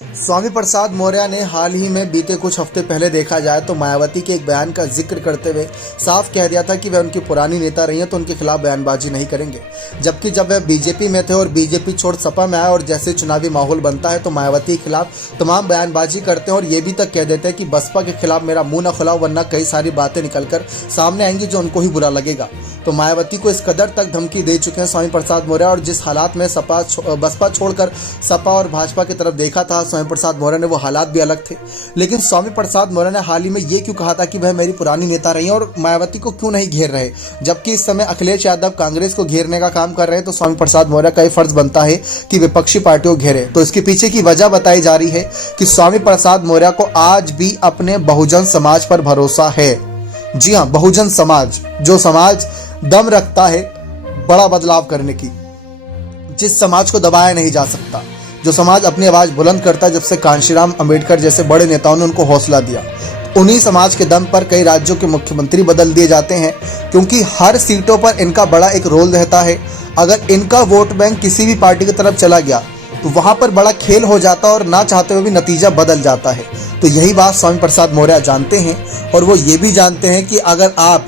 स्वामी प्रसाद मौर्य ने हाल ही में बीते कुछ हफ्ते पहले देखा जाए तो मायावती के एक बयान का जिक्र करते हुए साफ कह दिया था कि वह उनकी पुरानी नेता रही हैं तो उनके खिलाफ बयानबाजी नहीं करेंगे। जबकि जब वह बीजेपी में थे और बीजेपी छोड़ सपा में आए और जैसे चुनावी माहौल बनता है तो मायावती के खिलाफ तमाम बयानबाजी करते हैं और ये भी तक कह देते हैं कि बसपा के खिलाफ मेरा मुंह न खुलाओ वरना कई सारी बातें निकलकर सामने आएंगी जो उनको ही बुरा लगेगा। तो मायावती को इस कदर तक धमकी दे चुके हैं स्वामी प्रसाद मौर्य। और जिस हालात में बसपा छोड़कर सपा और भाजपा की तरफ देखा था स्वामी प्रसाद मौर्य ने, वो हालात भी अलग थे। लेकिन स्वामी प्रसाद मौर्य ने हाल ही में ये क्यों कहा था कि वह मेरी पुरानी नेता रही हैं और मायावती को क्यों नहीं घेर रहे, जबकि इस समय अखिलेश यादव कांग्रेस को घेरने का काम कर रहे हैं। तो स्वामी प्रसाद मौर्य का ये फर्ज बनता है कि विपक्षी पार्टियों को घेरे। तो इसके पीछे की वजह बताई जा रही है कि स्वामी प्रसाद मौर्य को आज भी अपने बहुजन समाज पर भरोसा है। जी हाँ, बहुजन समाज, जो समाज दम रखता है बड़ा बदलाव करने की, जिस समाज को दबाया नहीं जा सकता, जो समाज अपनी आवाज बुलंद करता है। जब से कांशीराम अंबेडकर जैसे बड़े नेताओं ने उनको हौसला दिया, उन्हीं समाज के दम पर कई राज्यों के मुख्यमंत्री बदल दिए जाते हैं, क्योंकि हर सीटों पर इनका बड़ा एक रोल रहता है। अगर इनका वोट बैंक किसी भी पार्टी की तरफ चला गया तो वहां पर बड़ा खेल हो जाता और ना चाहते हुए भी नतीजा बदल जाता है। तो यही बात स्वामी प्रसाद मौर्य जानते हैं और वो ये भी जानते हैं कि अगर आप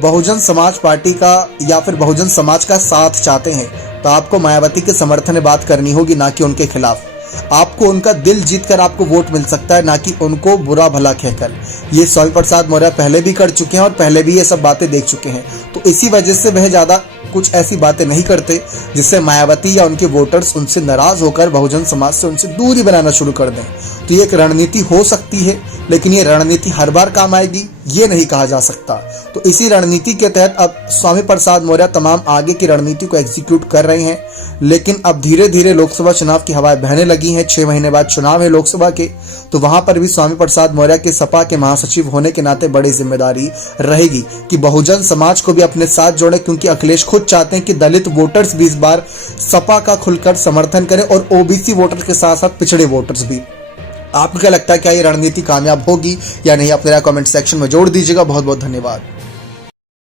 बहुजन समाज पार्टी का या फिर बहुजन समाज का साथ चाहते हैं तो आपको मायावती के समर्थन में बात करनी होगी, ना कि उनके खिलाफ। आपको उनका दिल जीतकर आपको वोट मिल सकता है, ना कि उनको बुरा भला कहकर। ये स्वामी प्रसाद मौर्य पहले भी कर चुके हैं और पहले भी ये सब बातें देख चुके हैं। तो इसी वजह से वह ज़्यादा कुछ ऐसी बातें नहीं करते जिससे मायावती या उनके वोटर्स उनसे नाराज होकर बहुजन समाज से उनसे दूरी बनाना शुरू कर दें। तो ये एक रणनीति हो सकती है, लेकिन ये रणनीति हर बार काम आएगी ये नहीं कहा जा सकता। तो इसी रणनीति के तहत अब स्वामी प्रसाद मौर्य तमाम आगे की रणनीति को एग्जीक्यूट कर रहे हैं। लेकिन अब धीरे धीरे लोकसभा चुनाव की हवाएं बहने लगी हैं। 6 महीने बाद चुनाव है लोकसभा के, तो वहां पर भी स्वामी प्रसाद मौर्य के सपा के महासचिव होने के नाते बड़ी जिम्मेदारी रहेगी कि बहुजन समाज को भी अपने साथ जोड़े, क्योंकि अखिलेश खुद चाहते हैं कि दलित वोटर्स भी इस बार सपा का खुलकर समर्थन करें और ओबीसी वोटर्स के साथ साथ पिछड़े वोटर्स भी। आपको क्या लगता है, क्या ये रणनीति कामयाब होगी या नहीं? आप मेरा कमेंट सेक्शन में जोड़ दीजिएगा। बहुत बहुत धन्यवाद।